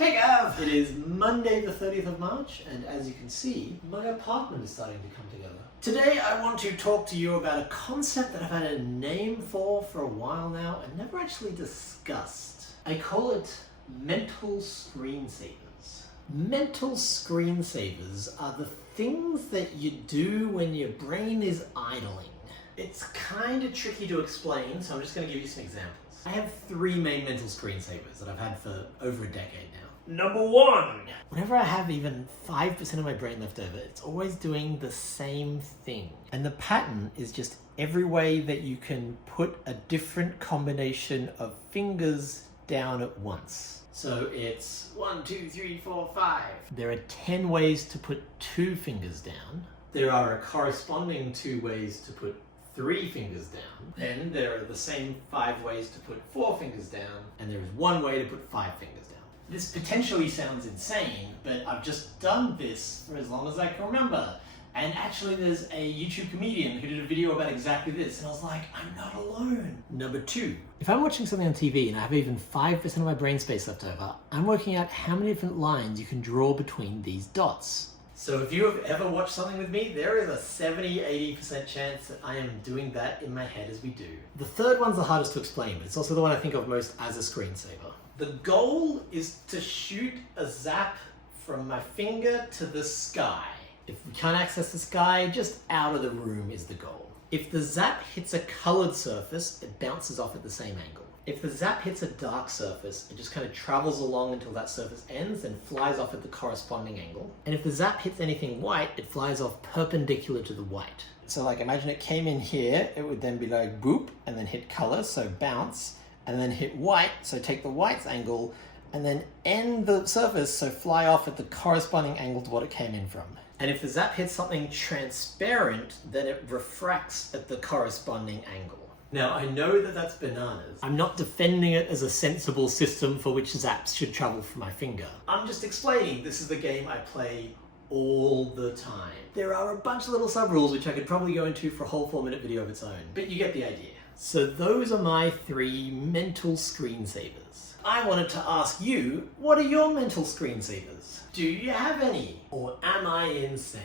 Hey Gav! It is Monday the 30th of March, and as you can see, my apartment is starting to come together. Today I want to talk to you about a concept that I've had a name for a while now and never actually discussed. I call it mental screensavers. Mental screensavers are the things that you do when your brain is idling. It's kind of tricky to explain, so I'm just going to give you some examples. I have three main mental screensavers that I've had for over a decade now. Number one! Whenever I have even 5% of my brain left over, it's always doing the same thing. And the pattern is just every way that you can put a different combination of fingers down at once. So it's 1, 2, 3, 4, 5. There are 10 ways to put 2 fingers down. There are a corresponding 2 ways to put 3 fingers down. Then there are the same 5 ways to put 4 fingers down, and there is 1 way to put 5 fingers down. This potentially sounds insane, but I've just done this for as long as I can remember. And actually there's a YouTube comedian who did a video about exactly this, and I was like, I'm not alone. Number 2. If I'm watching something on TV and I have even 5% of my brain space left over, I'm working out how many different lines you can draw between these dots. So if you have ever watched something with me, there is a 70-80% chance that I am doing that in my head as we do. The third one's the hardest to explain, but it's also the one I think of most as a screensaver. The goal is to shoot a zap from my finger to the sky. If we can't access the sky, just out of the room is the goal. If the zap hits a colored surface, it bounces off at the same angle. If the zap hits a dark surface, it just kind of travels along until that surface ends and flies off at the corresponding angle. And if the zap hits anything white, it flies off perpendicular to the white. So like imagine it came in here, it would then be like boop, and then hit color, so bounce, and then hit white, so take the white's angle, and then end the surface, so fly off at the corresponding angle to what it came in from. And if the zap hits something transparent, then it refracts at the corresponding angle. Now, I know that that's bananas. I'm not defending it as a sensible system for which zaps should travel from my finger. I'm just explaining this is the game I play all the time. There are a bunch of little sub-rules which I could probably go into for a whole 4-minute video of its own, but you get the idea. So those are my 3 mental screensavers. I wanted to ask you, what are your mental screensavers? Do you have any? Or am I insane?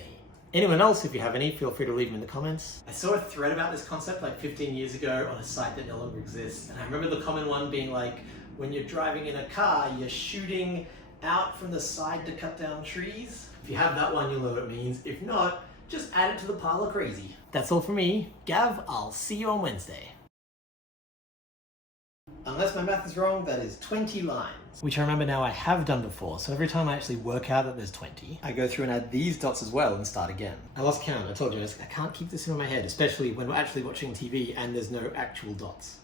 Anyone else, if you have any, feel free to leave them in the comments. I saw a thread about this concept like 15 years ago on a site that no longer exists. And I remember the common one being like, when you're driving in a car, you're shooting out from the side to cut down trees. If you have that one, you'll know what it means. If not, just add it to the pile of crazy. That's all from me. Gav, I'll see you on Wednesday. Unless my math is wrong, that is 20 lines. Which I remember now I have done before, so every time I actually work out that there's 20, I go through and add these dots as well and start again. I lost count, I told you, I can't keep this in my head, especially when we're actually watching TV and there's no actual dots.